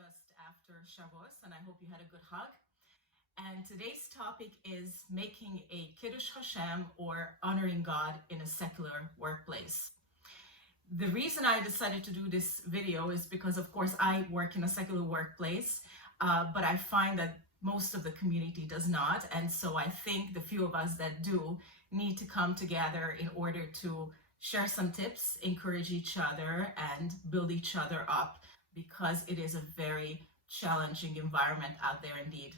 just after Shavuos, and I hope you had a good hug. And today's topic is making a kiddush Hashem, or honoring God in a secular workplace. The reason I decided to do this video is because, of course, I work in a secular workplace, but I find that most of the community does not. And so I think the few of us that do need to come together in order to share some tips, encourage each other, and build each other up, because it is a very challenging environment out there indeed.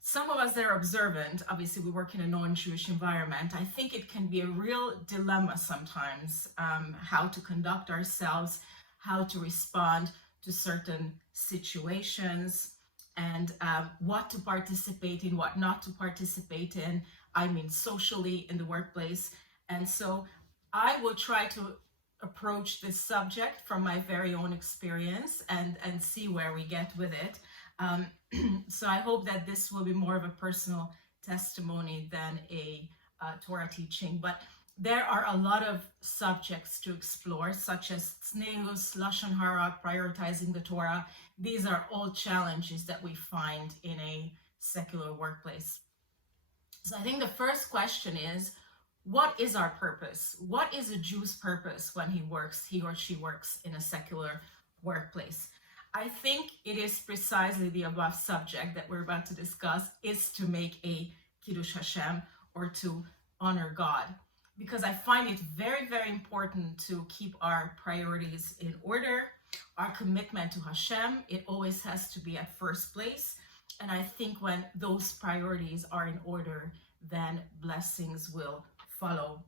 Some of us that are observant, obviously we work in a non-Jewish environment, I think it can be a real dilemma sometimes, how to conduct ourselves, how to respond to certain situations, and what to participate in, what not to participate in, I mean socially in the workplace. And so I will try to approach this subject from my very own experience and see where we get with it. So I hope that this will be more of a personal testimony than a Torah teaching. But there are a lot of subjects to explore, such as tznius, lashon hara, prioritizing the Torah. These are all challenges that we find in a secular workplace. So I think the first question is, what is our purpose? What is a Jew's purpose when he or she works in a secular workplace? I think it is precisely the above subject that we're about to discuss, is to make a kiddush Hashem, or to honor God. Because I find it very, very important to keep our priorities in order. Our commitment to Hashem, it always has to be at first place. And I think when those priorities are in order, then blessings will follow.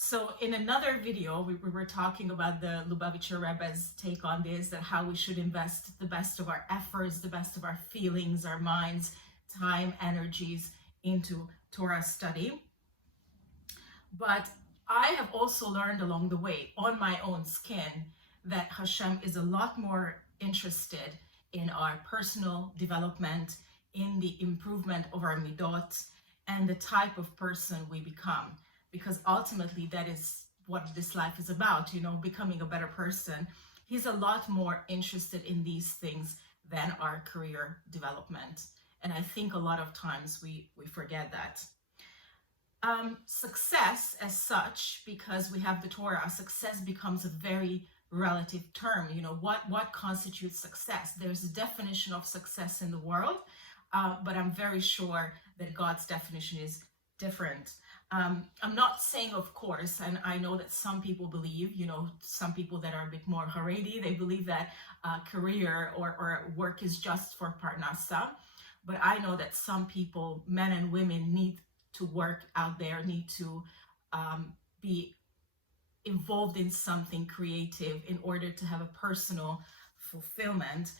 So in another video, we were talking about the Lubavitcher Rebbe's take on this, that how we should invest the best of our efforts, the best of our feelings, our minds, time, energies into Torah study. But I have also learned along the way, on my own skin, that Hashem is a lot more interested in our personal development, in the improvement of our midot, and the type of person we become. Because ultimately that is what this life is about, becoming a better person. He's a lot more interested in these things than our career development. And I think a lot of times we forget that. Success as such, because we have the Torah, success becomes a very relative term. What constitutes success? There's a definition of success in the world, but I'm very sure that God's definition is different. I'm not saying, of course, and I know that some people believe, some people that are a bit more Haredi, they believe that career or work is just for parnasa. But I know that some people, men and women, need to work out there, need to be involved in something creative in order to have a personal fulfillment.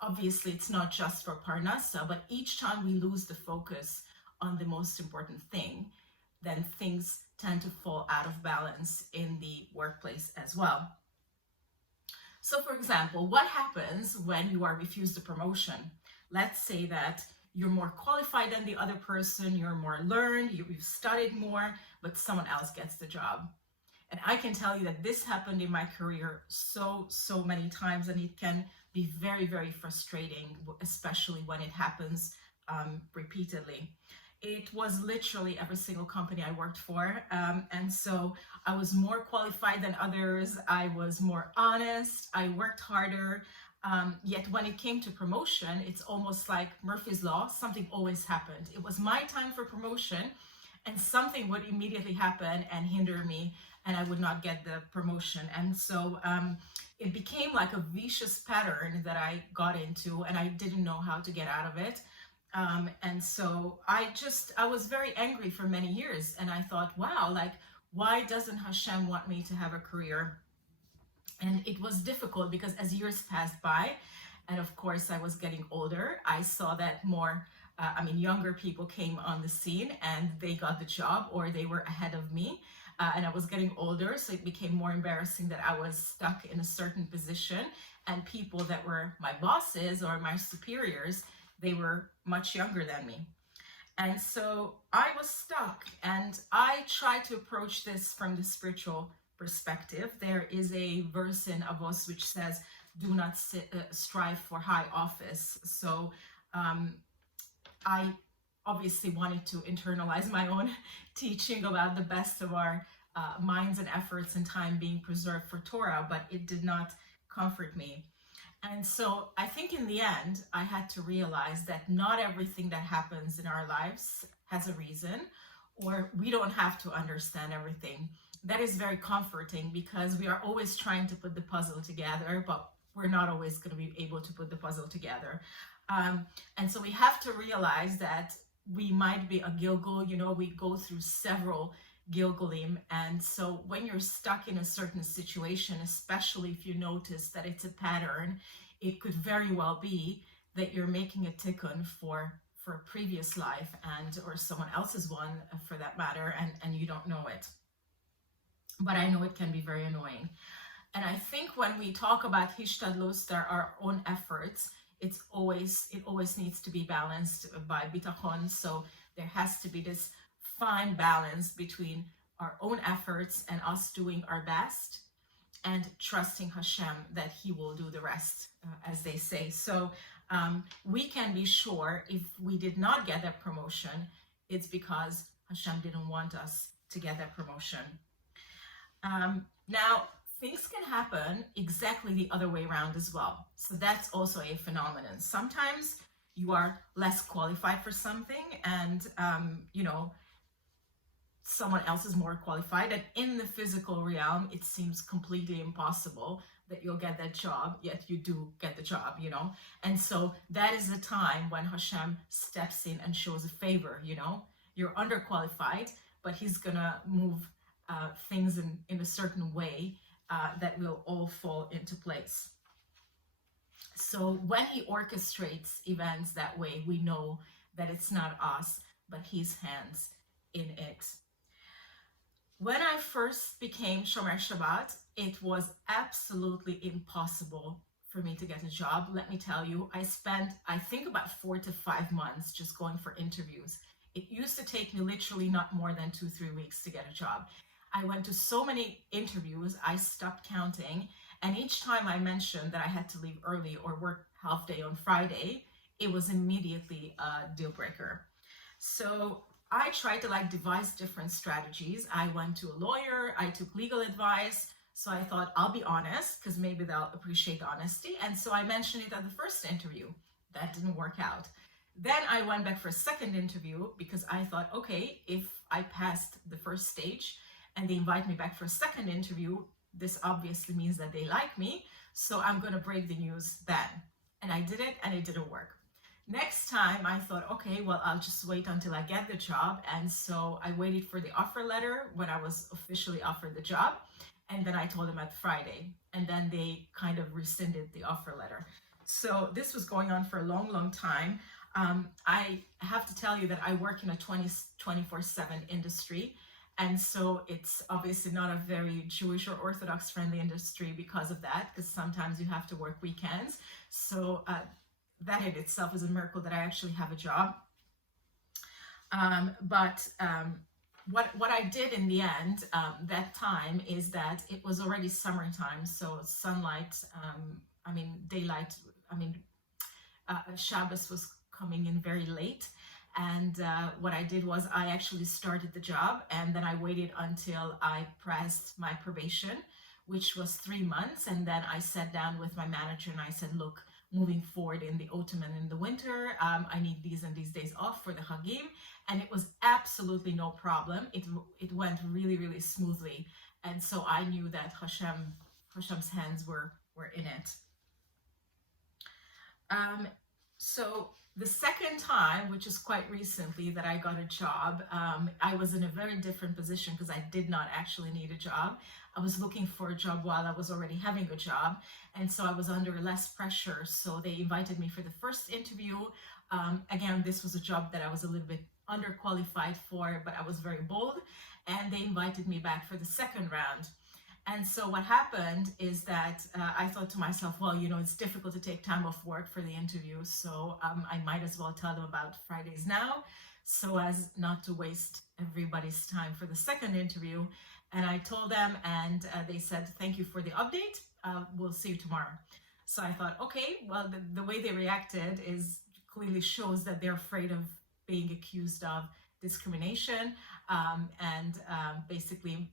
Obviously it's not just for parnasa, but each time we lose the focus on the most important thing, then things tend to fall out of balance in the workplace as well. So for example, what happens when you are refused a promotion? Let's say that you're more qualified than the other person, you're more learned, you've studied more, but someone else gets the job. And I can tell you that this happened in my career so many times, and it can be very, very frustrating, especially when it happens repeatedly. It was literally every single company I worked for. And so I was more qualified than others. I was more honest. I worked harder. Yet when it came to promotion, it's almost like Murphy's Law. Something always happened. It was my time for promotion, and something would immediately happen and hinder me, and I would not get the promotion. And so it became like a vicious pattern that I got into, and I didn't know how to get out of it. And so I was very angry for many years, and I thought, wow, why doesn't Hashem want me to have a career? And it was difficult because as years passed by, and of course I was getting older, I saw that more, younger people came on the scene and they got the job, or they were ahead of me. And I was getting older, so it became more embarrassing that I was stuck in a certain position, and people that were my bosses or my superiors, they were much younger than me. And so I was stuck, and I tried to approach this from the spiritual perspective. There is a verse in Avos which says, do not strive for high office. So I obviously wanted to internalize my own teaching about the best of our minds and efforts and time being preserved for Torah, but it did not comfort me. And so I think in the end, I had to realize that not everything that happens in our lives has a reason, or we don't have to understand everything. That is very comforting because we are always trying to put the puzzle together, but we're not always going to be able to put the puzzle together. And so we have to realize that we might be a Gilgul, we go through several Gilgulim. And so when you're stuck in a certain situation, especially if you notice that it's a pattern, it could very well be that you're making a tikkun for a previous life or someone else's one for that matter, and you don't know it. But I know it can be very annoying. And I think when we talk about hishtadlus, our own efforts, it always needs to be balanced by bitachon. So there has to be this fine balance between our own efforts and us doing our best and trusting Hashem that he will do the rest, as they say. So we can be sure if we did not get that promotion, it's because Hashem didn't want us to get that promotion. Now, things can happen exactly the other way around as well. So that's also a phenomenon. Sometimes you are less qualified for something and, someone else is more qualified. And in the physical realm, it seems completely impossible that you'll get that job, yet you do get the job, And so that is the time when Hashem steps in and shows a favor, You're underqualified, but he's going to move things in a certain way that will all fall into place. So when he orchestrates events that way, we know that it's not us, but his hands in it. When I first became Shomer Shabbat, it was absolutely impossible for me to get a job. Let me tell you, I spent, I think, about 4 to 5 months just going for interviews. It used to take me literally not more than 2-3 weeks to get a job. I went to so many interviews, I stopped counting. And each time I mentioned that I had to leave early or work half day on Friday, it was immediately a deal breaker. So I tried to devise different strategies. I went to a lawyer, I took legal advice. So I thought, I'll be honest, because maybe they'll appreciate honesty. And so I mentioned it at the first interview. That didn't work out. Then I went back for a second interview because I thought, okay, if I passed the first stage and they invite me back for a second interview, this obviously means that they like me. So I'm going to break the news then. And I did it, and it didn't work. Next time I thought, okay, well, I'll just wait until I get the job. And so I waited for the offer letter when I was officially offered the job. And then I told them at Friday. And then they kind of rescinded the offer letter. So this was going on for a long, long time. I have to tell you that I work in a 24/7 industry. And so it's obviously not a very Jewish or Orthodox friendly industry because of that, because sometimes you have to work weekends. So that in itself is a miracle that I actually have a job. What I did in the end that time is that it was already summertime. So sunlight, daylight, Shabbos was coming in very late. And what I did was I actually started the job, and then I waited until I passed my probation, which was 3 months. And then I sat down with my manager and I said, look, moving forward in the autumn and in the winter, I need these and these days off for the Hagim. And it was absolutely no problem. It went really, really smoothly. And so I knew that Hashem's hands were in it. So the second time, which is quite recently, that I got a job, I was in a very different position because I did not actually need a job. I was looking for a job while I was already having a job. And so I was under less pressure. So they invited me for the first interview. Again, this was a job that I was a little bit underqualified for, but I was very bold. And they invited me back for the second round. And so what happened is that I thought to myself, well, it's difficult to take time off work for the interview. So I might as well tell them about Fridays now, so as not to waste everybody's time for the second interview. And I told them, and they said, thank you for the update. We'll see you tomorrow. So I thought, okay, well, the way they reacted is clearly shows that they're afraid of being accused of discrimination. Basically,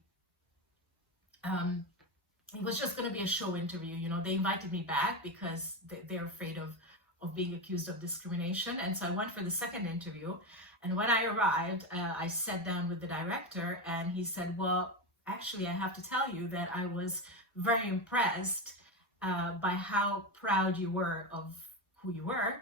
it was just going to be a show interview. You know, they invited me back because they're afraid of being accused of discrimination. And so I went for the second interview. And when I arrived, I sat down with the director, and he said, well, actually, I have to tell you that I was very impressed by how proud you were of who you were.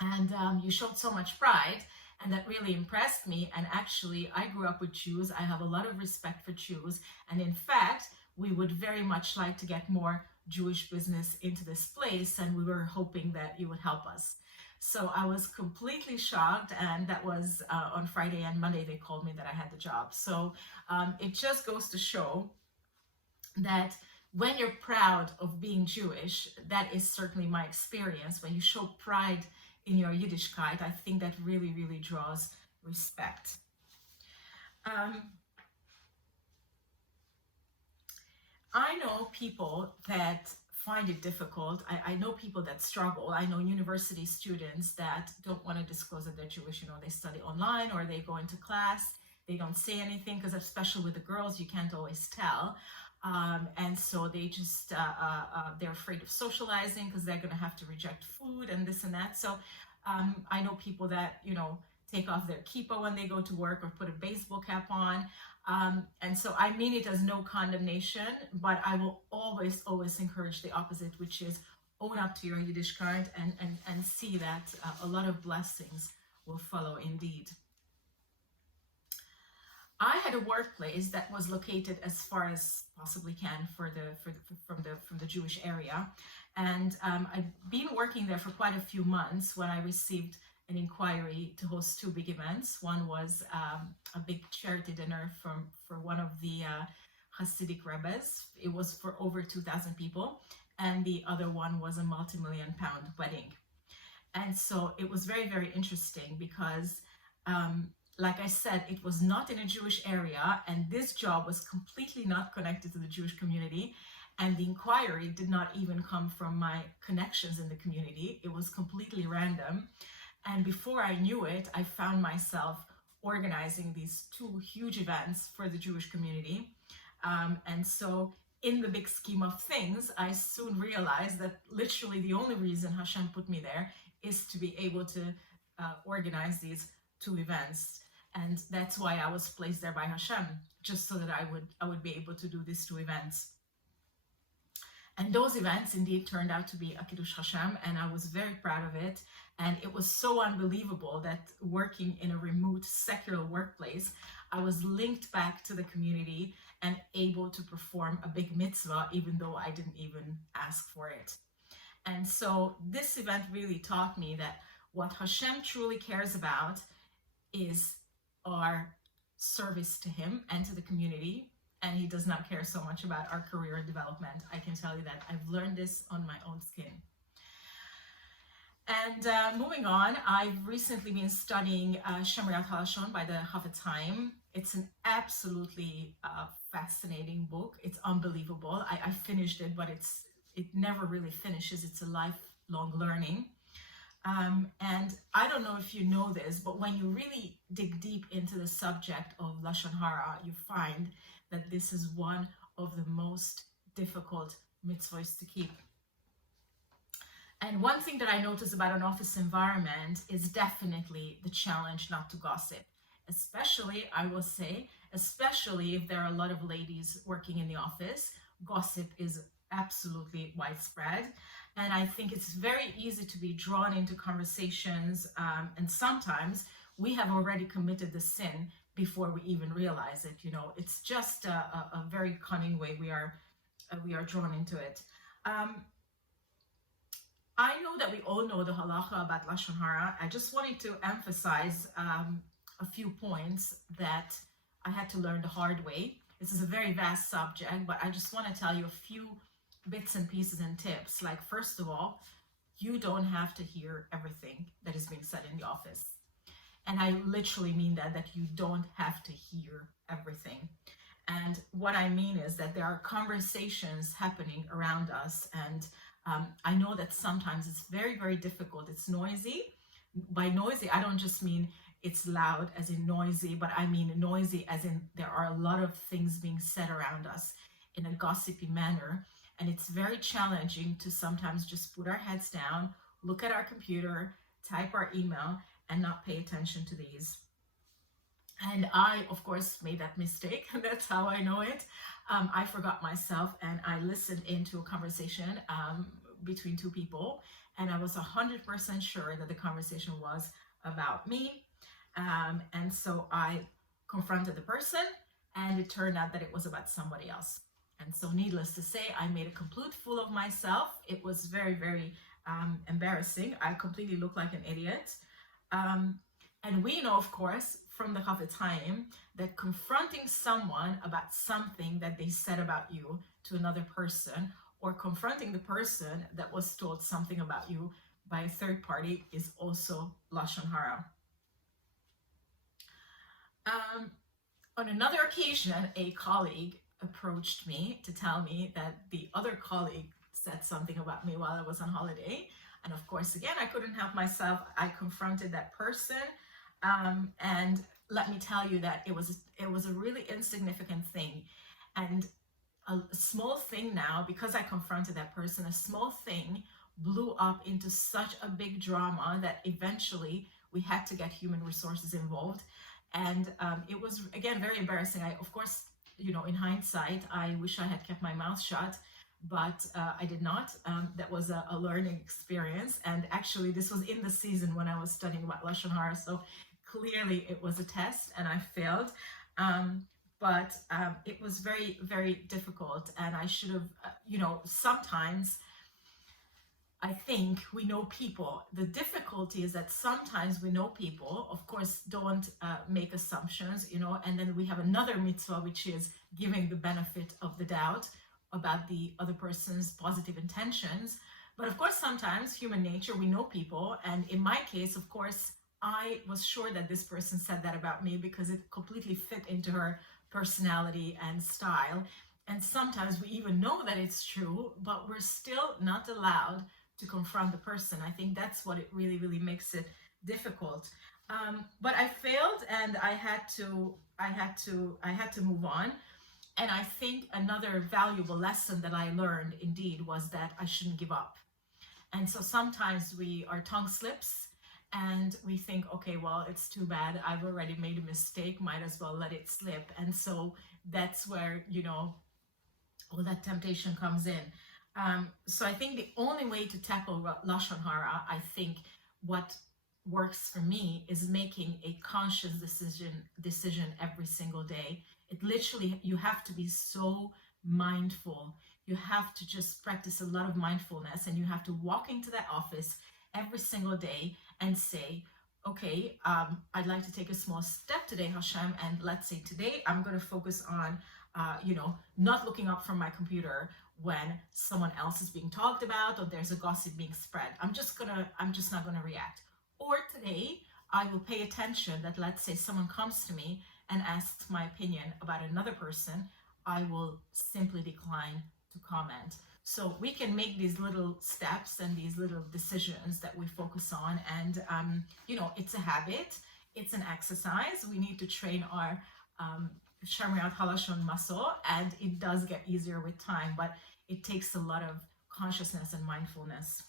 And you showed so much pride, and that really impressed me. And actually, I grew up with Jews. I have a lot of respect for Jews. And in fact, we would very much like to get more Jewish business into this place, and we were hoping that you would help us. So I was completely shocked, and that was on Friday, and Monday they called me that I had the job. So it just goes to show that when you're proud of being Jewish, that is certainly my experience. When you show pride in your Yiddishkeit, I think that really, really draws respect. I know people that find it difficult. I know people that struggle. I know university students that don't want to disclose that they're Jewish. You know, they study online or they go into class. They don't say anything because, especially with the girls, you can't always tell. And so they just, they're afraid of socializing because they're going to have to reject food and this and that. So I know people that, you know, take off their kippah when they go to work or put a baseball cap on. And so I mean it as no condemnation, but I will always, always encourage the opposite, which is own up to your Yiddishkeit and see that a lot of blessings will follow indeed. I had a workplace that was located as far as possibly can from the Jewish area, and I'd been working there for quite a few months when I received an inquiry to host two big events. One was a big charity dinner for one of the Hasidic Rebbes. It was for over 2,000 people, and the other one was a multi-million-pound wedding. And so it was very, very interesting because like I said, it was not in a Jewish area, and this job was completely not connected to the Jewish community. And the inquiry did not even come from my connections in the community. It was completely random. And before I knew it, I found myself organizing these two huge events for the Jewish community. And so in the big scheme of things, I soon realized that literally the only reason Hashem put me there is to be able to organize these two events. And that's why I was placed there by Hashem, just so that I would be able to do these two events. And those events indeed turned out to be a kiddush Hashem, and I was very proud of it. And it was so unbelievable that working in a remote secular workplace, I was linked back to the community and able to perform a big mitzvah, even though I didn't even ask for it. And so this event really taught me that what Hashem truly cares about is our service to him and to the community, and he does not care so much about our career development. I can tell you that I've learned this on my own skin. And moving on, I've recently been studying Shemriat HaLashon by the Chafetz Chaim. It's an absolutely fascinating book. It's unbelievable. I finished it, but it never really finishes. It's a lifelong learning. And I don't know if you know this, but when you really dig deep into the subject of Lashon Hara, you find that this is one of the most difficult mitzvahs to keep. And one thing that I notice about an office environment is definitely the challenge not to gossip. Especially, I will say, especially if there are a lot of ladies working in the office, gossip is absolutely widespread. And I think it's very easy to be drawn into conversations, and sometimes we have already committed the sin before we even realize it. You know, it's just a very cunning way we are drawn into it. I know that we all know the halacha about Lashon Hara. I just wanted to emphasize a few points that I had to learn the hard way. This is a very vast subject, but I just want to tell you a few bits and pieces and tips. Like, first of all, you don't have to hear everything that is being said in the office. And I literally mean that you don't have to hear everything. And what I mean is that there are conversations happening around us. And I know that sometimes it's very, very difficult. It's noisy. By noisy, I don't just mean it's loud as in noisy, but I mean noisy as in there are a lot of things being said around us in a gossipy manner. And it's very challenging to sometimes just put our heads down, look at our computer, type our email, and not pay attention to these. And I, of course, made that mistake. That's how I know it. I forgot myself and I listened into a conversation between two people, and I was 100% sure that the conversation was about me. And so I confronted the person, and it turned out that it was about somebody else. And so, needless to say, I made a complete fool of myself. It was very, very embarrassing. I completely looked like an idiot. And we know, of course, from the Chafetz Chaim, that confronting someone about something that they said about you to another person, or confronting the person that was told something about you by a third party, is also Lashon Hara. On another occasion, a colleague approached me to tell me that the other colleague said something about me while I was on holiday. And of course, again, I couldn't help myself. I confronted that person. And let me tell you that it was a really insignificant thing. And a small thing now, because I confronted that person, a small thing blew up into such a big drama that eventually we had to get human resources involved. And it was, again, very embarrassing. Of course, in hindsight, I wish I had kept my mouth shut, but I did not. That was a learning experience. And actually, this was in the season when I was studying about Lashon Hara. So clearly it was a test and I failed. But it was very, very difficult. And I should have, sometimes I think we know people. The difficulty is that sometimes we know people, of course, don't make assumptions, and then we have another mitzvah, which is giving the benefit of the doubt about the other person's positive intentions. But of course, sometimes human nature, we know people. And in my case, of course, I was sure that this person said that about me because it completely fit into her personality and style. And sometimes we even know that it's true, but we're still not allowed to confront the person. I think that's what it really, really makes it difficult. But I failed, and I had to move on. And I think another valuable lesson that I learned indeed was that I shouldn't give up. And so sometimes our tongue slips and we think, okay, well, it's too bad. I've already made a mistake. Might as well let it slip. And so that's where, all that temptation comes in. So I think the only way to tackle Lashon Hara, I think what works for me is making a conscious decision every single day. It literally, you have to be so mindful. You have to just practice a lot of mindfulness, and you have to walk into that office every single day and say, okay, I'd like to take a small step today, Hashem, and let's say today I'm going to focus on, not looking up from my computer when someone else is being talked about or there's a gossip being spread. I'm just not going to react. Or today, I will pay attention that, let's say someone comes to me and asks my opinion about another person, I will simply decline to comment. So we can make these little steps and these little decisions that we focus on. And, it's a habit. It's an exercise. We need to train our Shamriat Halashon muscle, and it does get easier with time, but it takes a lot of consciousness and mindfulness.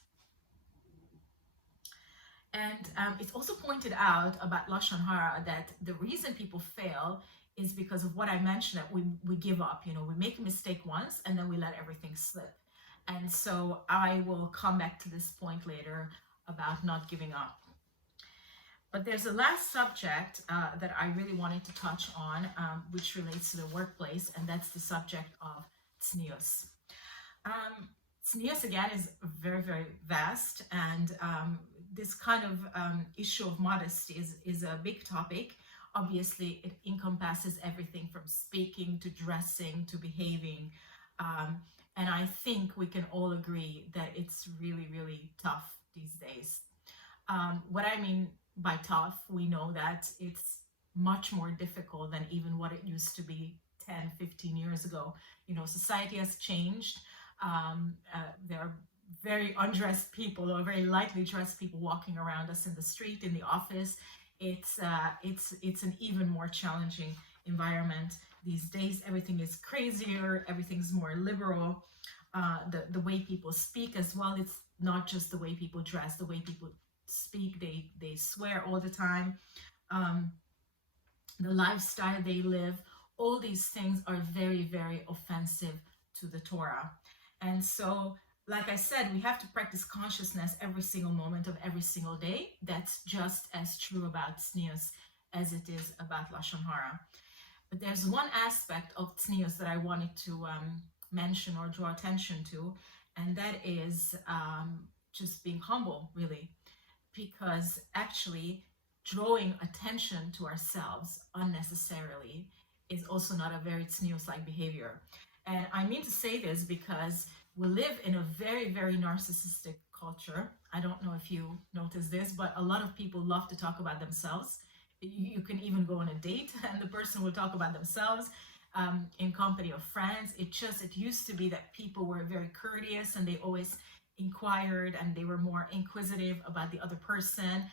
And it's also pointed out about Lashon Hara that the reason people fail is because of what I mentioned, that we give up. We make a mistake once and then we let everything slip. And so I will come back to this point later about not giving up. But there's a last subject that I really wanted to touch on, which relates to the workplace, and that's the subject of tznius. Tznius, again, is very, very vast, and this kind of issue of modesty is a big topic. Obviously, it encompasses everything from speaking to dressing to behaving. And I think we can all agree that it's really, really tough these days. What I mean by tough, we know that it's much more difficult than even what it used to be 10, 15 years ago. Society has changed. There are very undressed people or very lightly dressed people walking around us in the street, in the office. It's an even more challenging environment these days. Everything is crazier. Everything's more liberal. The way people speak as well. It's not just the way people dress. The way people speak. They swear all the time. The lifestyle they live. All these things are very, very offensive to the Torah. And so, like I said, we have to practice consciousness every single moment of every single day. That's just as true about tznius as it is about lashon hara. But there's one aspect of tznius that I wanted to mention or draw attention to, and that is just being humble, really, because actually drawing attention to ourselves unnecessarily is also not a very tznius-like behavior. And I mean to say this because we live in a very, very narcissistic culture. I don't know if you notice this, but a lot of people love to talk about themselves. You can even go on a date and the person will talk about themselves in company of friends. It used to be that people were very courteous and they always inquired and they were more inquisitive about the other person,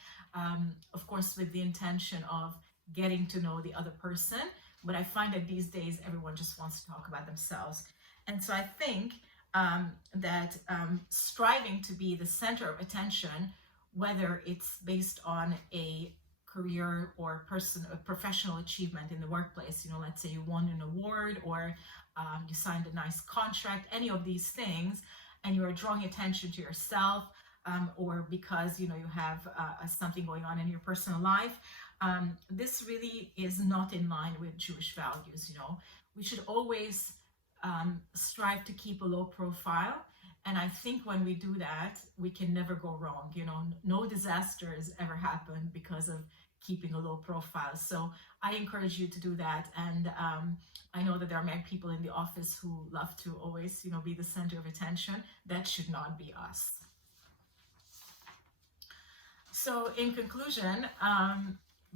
of course, with the intention of getting to know the other person. But I find that these days everyone just wants to talk about themselves. And so I think that striving to be the center of attention, whether it's based on a career or a professional achievement in the workplace, let's say you won an award or you signed a nice contract, any of these things, and you are drawing attention to yourself, or because you have something going on in your personal life, this really is not in line with Jewish values. We should always strive to keep a low profile, and I think when we do that, we can never go wrong. No disasters ever happen because of keeping a low profile. So I encourage you to do that, and I know that there are many people in the office who love to always be the center of attention. That should not be us. So in conclusion,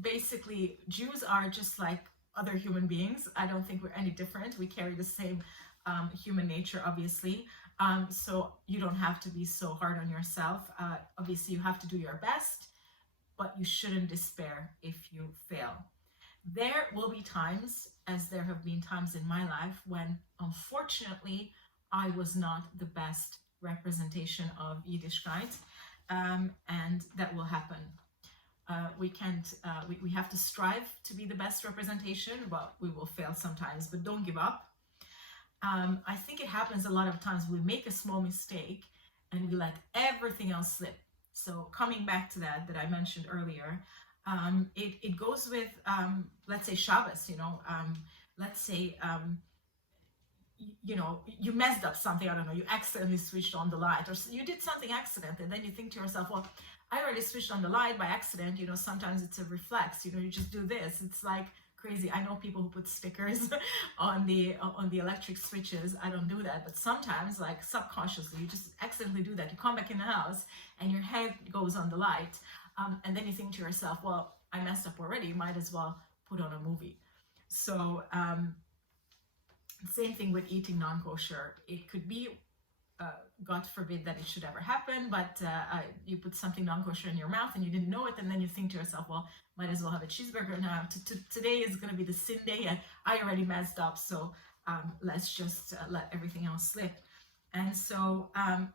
basically Jews are just like other human beings. I don't think we're any different. We carry the same human nature, obviously. So you don't have to be so hard on yourself. Obviously you have to do your best, but you shouldn't despair if you fail. There will be times, as there have been times in my life, when unfortunately I was not the best representation of Yiddishkeit, and that will happen. We have to strive to be the best representation, but we will fail sometimes, but don't give up. I think it happens a lot of times. We make a small mistake and we let everything else slip. So coming back to that I mentioned earlier, it goes with, let's say Shabbos, let's say, you messed up something, I don't know, you accidentally switched on the light, or you did something accident, and then you think to yourself, well, I already switched on the light by accident. Sometimes it's a reflex, you just do this. It's like crazy. I know people who put stickers on the electric switches. I don't do that, but sometimes, like subconsciously, you just accidentally do that. You come back in the house and your head goes on the light, and then you think to yourself, well, I messed up already, you might as well put on a movie. So same thing with eating non-kosher. It could be, God forbid that it should ever happen, but you put something non-kosher in your mouth and you didn't know it, and then you think to yourself, well, might as well have a cheeseburger now. Today is going to be the sin day, and I already messed up, so let's just let everything else slip. And so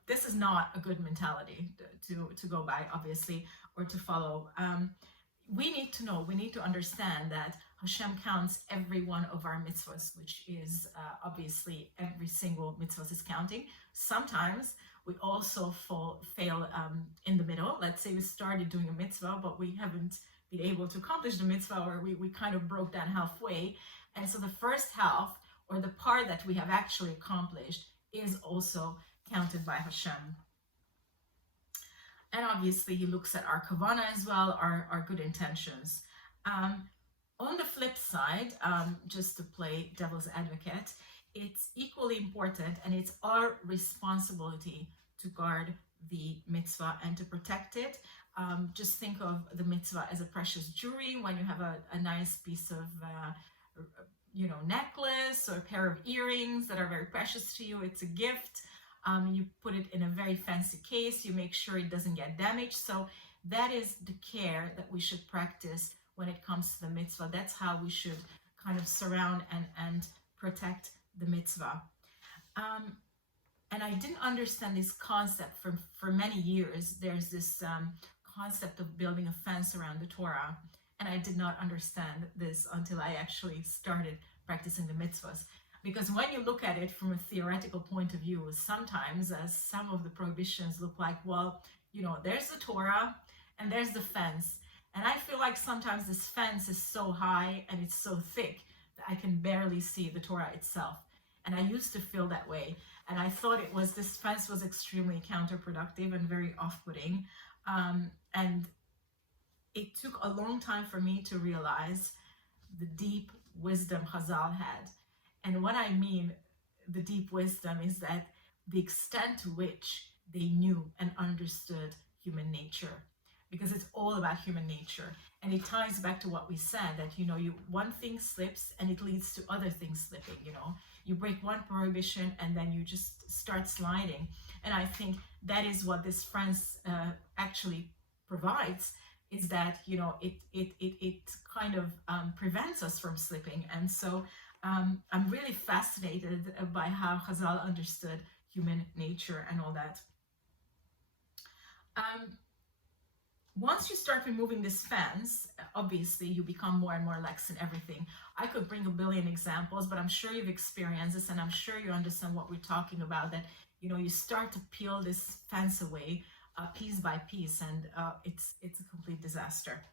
this is not a good mentality to go by, obviously, or to follow. We need to know, we need to understand that Hashem counts every one of our mitzvahs, which is obviously every single mitzvah is counting. Sometimes we also fail in the middle. Let's say we started doing a mitzvah, but we haven't been able to accomplish the mitzvah, or we kind of broke down halfway. And so the first half, or the part that we have actually accomplished, is also counted by Hashem. And obviously he looks at our kavanah as well, our good intentions. On the flip side, just to play devil's advocate, it's equally important and it's our responsibility to guard the mitzvah and to protect it. Just think of the mitzvah as a precious jewelry. When you have a nice piece of necklace or a pair of earrings that are very precious to you. It's a gift. You put it in a very fancy case. You make sure it doesn't get damaged. So that is the care that we should practice when it comes to the mitzvah. That's how we should kind of surround and protect the mitzvah. And I didn't understand this concept for many years. There's this concept of building a fence around the Torah. And I did not understand this until I actually started practicing the mitzvahs. Because when you look at it from a theoretical point of view, sometimes some of the prohibitions look like, well, there's the Torah and there's the fence. And I feel like sometimes this fence is so high and it's so thick that I can barely see the Torah itself. And I used to feel that way. And I thought this fence was extremely counterproductive and very off-putting. And it took a long time for me to realize the deep wisdom Chazal had. And what I mean, the deep wisdom, is that the extent to which they knew and understood human nature, because it's all about human nature. And it ties back to what we said, that, one thing slips and it leads to other things slipping, You break one prohibition and then you just start sliding. And I think that is what this fence actually provides, is that, it kind of prevents us from slipping. And so I'm really fascinated by how Chazal understood human nature and all that. Once you start removing this fence, obviously you become more and more lax in everything. I could bring a billion examples, but I'm sure you've experienced this, and I'm sure you understand what we're talking about, that, you start to peel this fence away piece by piece, and it's a complete disaster.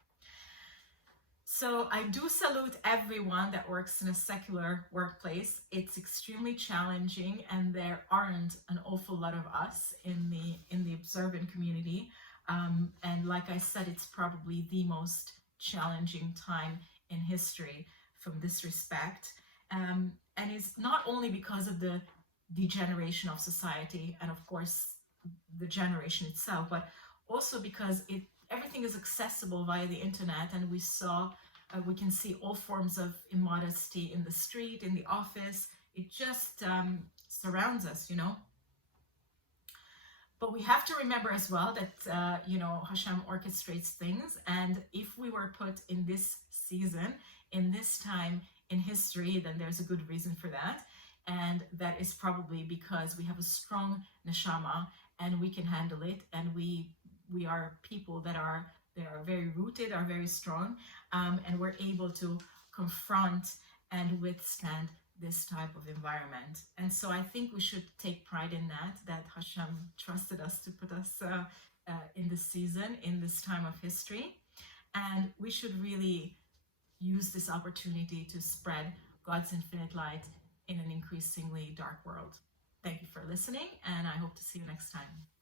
So I do salute everyone that works in a secular workplace. It's extremely challenging, and there aren't an awful lot of us in the observant community. And like I said, it's probably the most challenging time in history from this respect. And it's not only because of the degeneration of society and, of course, the generation itself, but also because everything is accessible via the internet, and we can see all forms of immodesty in the street, in the office. It just surrounds us, But we have to remember as well that, Hashem orchestrates things. And if we were put in this season, in this time in history, then there's a good reason for that. And that is probably because we have a strong neshama and we can handle it. And we are people that are very rooted, are very strong, and we're able to confront and withstand this type of environment. And so I think we should take pride in that Hashem trusted us to put us in this season, in this time of history. And we should really use this opportunity to spread God's infinite light in an increasingly dark world. Thank you for listening, and I hope to see you next time.